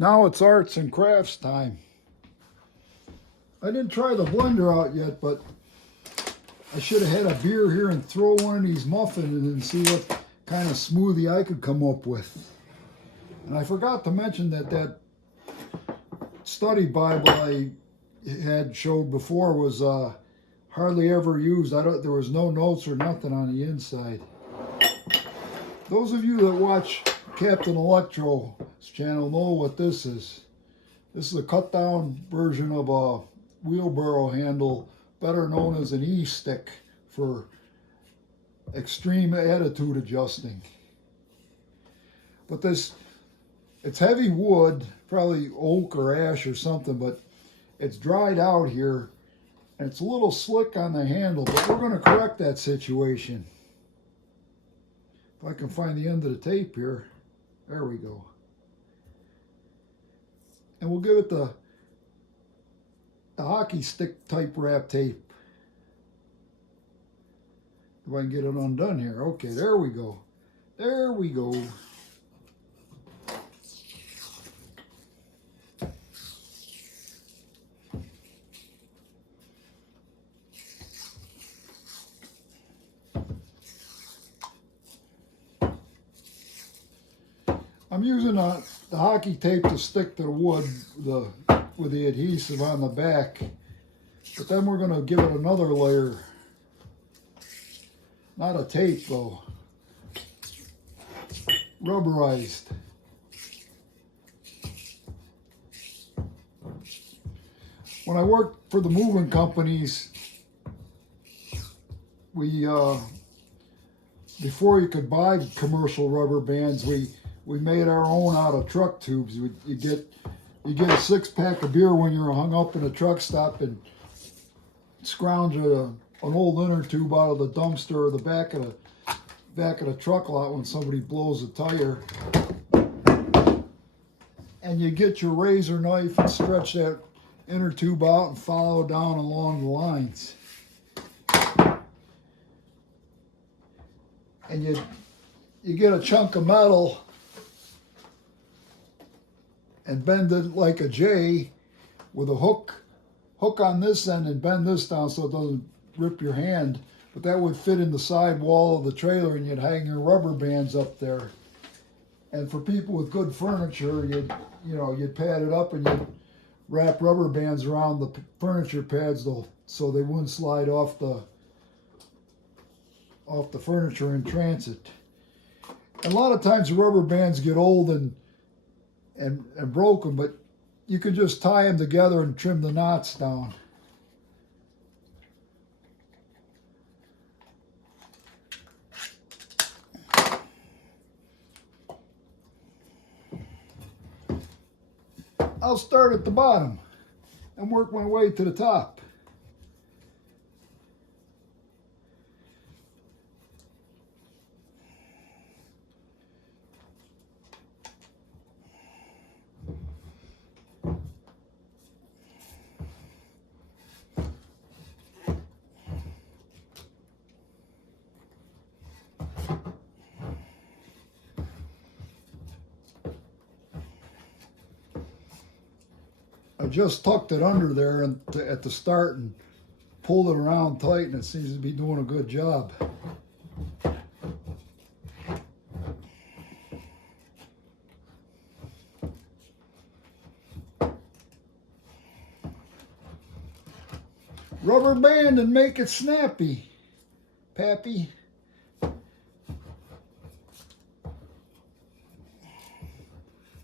Now it's arts and crafts time. I didn't try the blender out yet, but I should have had a beer here and throw one of these muffins in and see what kind of smoothie I could come up with. And I forgot to mention that study Bible I had showed before was hardly ever used. There was no notes or nothing on the inside. Those of you that watch Captain Electro's channel know what this is. This is a cut down version of a wheelbarrow handle, better known as an E-stick, for extreme attitude adjusting. But it's heavy wood, probably oak or ash or something, but it's dried out here and it's a little slick on the handle, but we're going to correct that situation. If I can find the end of the tape here. There we go. And we'll give it the hockey stick type wrap tape. If I can get it undone here. Okay, there we go. There we go. I'm using the hockey tape to stick to the wood with the adhesive on the back, but then we're going to give it another layer. Not a tape though, rubberized. When I worked for the moving companies, we before you could buy commercial rubber bands, we made our own out of truck tubes. You get a 6-pack of beer when you're hung up in a truck stop and scrounge an old inner tube out of the dumpster or the back of the truck lot when somebody blows a tire. And you get your razor knife and stretch that inner tube out and follow down along the lines. And you get a chunk of metal and bend it like a J with a hook on this end and bend this down so it doesn't rip your hand. But that would fit in the side wall of the trailer and you'd hang your rubber bands up there. And for people with good furniture, you'd pad it up and you'd wrap rubber bands around the furniture pads so they wouldn't slide off the furniture in transit. And a lot of times the rubber bands get old and broken, but you can just tie them together and trim the knots down. I'll start at the bottom and work my way to the top. I just tucked it under there at the start and pulled it around tight, and it seems to be doing a good job. Rubber band and make it snappy, Pappy.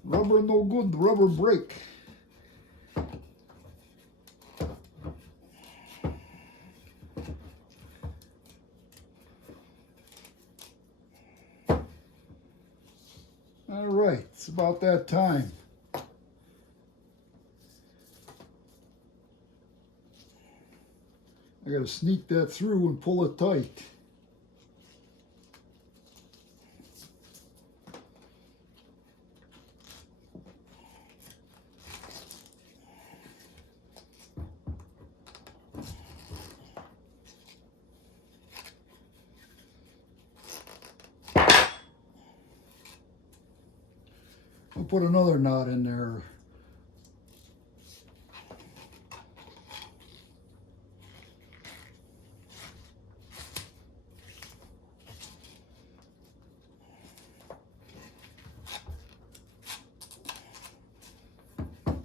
Rubber no good, the rubber break. All right, it's about that time. I got to sneak that through and pull it tight. I'll put another knot in there.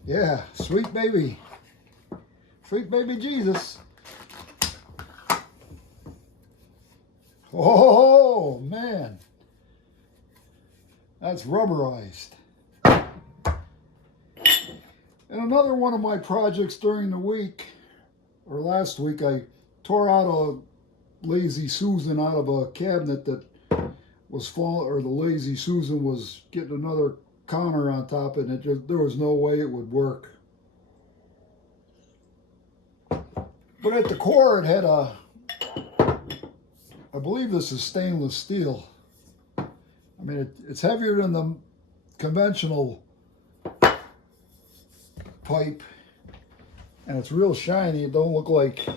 Yeah, sweet baby Jesus. Oh man, that's rubberized. And another one of my projects during the week, or last week, I tore out a Lazy Susan out of a cabinet that was falling, or the Lazy Susan was getting another counter on top, and it just, there was no way it would work. But at the core, it had a, I believe this is stainless steel. I mean, it's heavier than the conventional pipe, and it's real shiny. It don't look like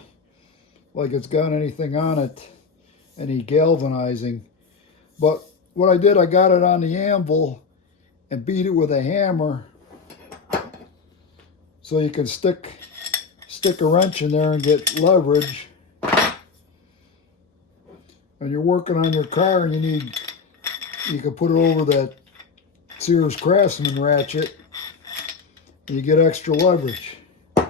it's got anything on it, any galvanizing. But what I did, I got it on the anvil and beat it with a hammer, so you can stick a wrench in there and get leverage. When you're working on your car and you can put it over that Sears Craftsman ratchet and you get extra leverage. And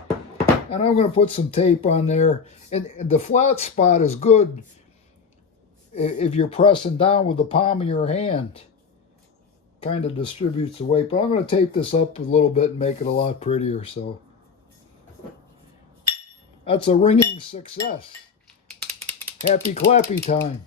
I'm going to put some tape on there. And the flat spot is good if you're pressing down with the palm of your hand. Kind of distributes the weight. But I'm going to tape this up a little bit and make it a lot prettier. So that's a ringing success. Happy clappy time.